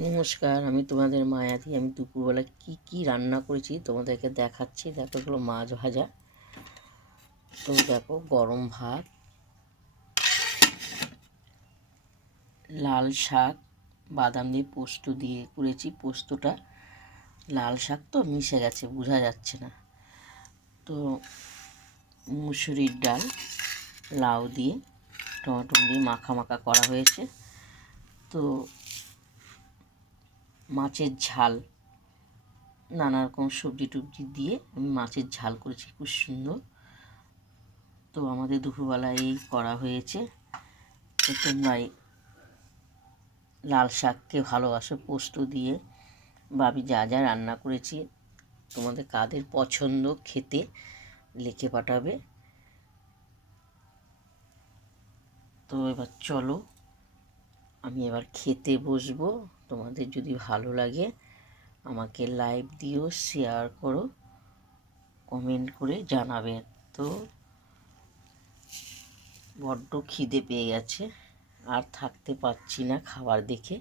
নমস্কার, আমি তোমাদের মায়াদি। আমি দুপুরবেলা কি রান্না করেছি তোমাদেরকে দেখাচ্ছি। দেখো, এগুলো মাছ ভাজা। তো দেখো, গরম ভাত, লাল শাক, বাদাম দিয়ে পোস্ত দিয়ে করেছি। পোস্তটা লাল শাক তো মিশে গেছে, বোঝা যাচ্ছে না। তো মুসুরির ডাল, লাউ দিয়ে টমেটো দিয়ে মাখা মাখা করা হয়েছে। তো মাছের ঝাল, নানা রকম সবজি টবজি দিয়ে আমি মাছের ঝাল করেছি, খুব সুন্দর। তো আমাদের দুপুরবেলায় এই করা হয়েছে। তো তোমরাই লাল শাককে ভালোবাসো পোস্ত দিয়ে, বা আমি যা যা রান্না করেছি তোমাদের কাদের পছন্দ খেতে লিখে পাঠাবে। তো এবার চলো, আমি এবার খেতে বসবো। তোমাদের যদি ভালো লাগে আমাকে লাইক দিও, শেয়ার করো, কমেন্ট করে জানাবে। তো বড্ড খিদে পেয়ে গেছে, আর থাকতে পারছি না খাবার দেখে।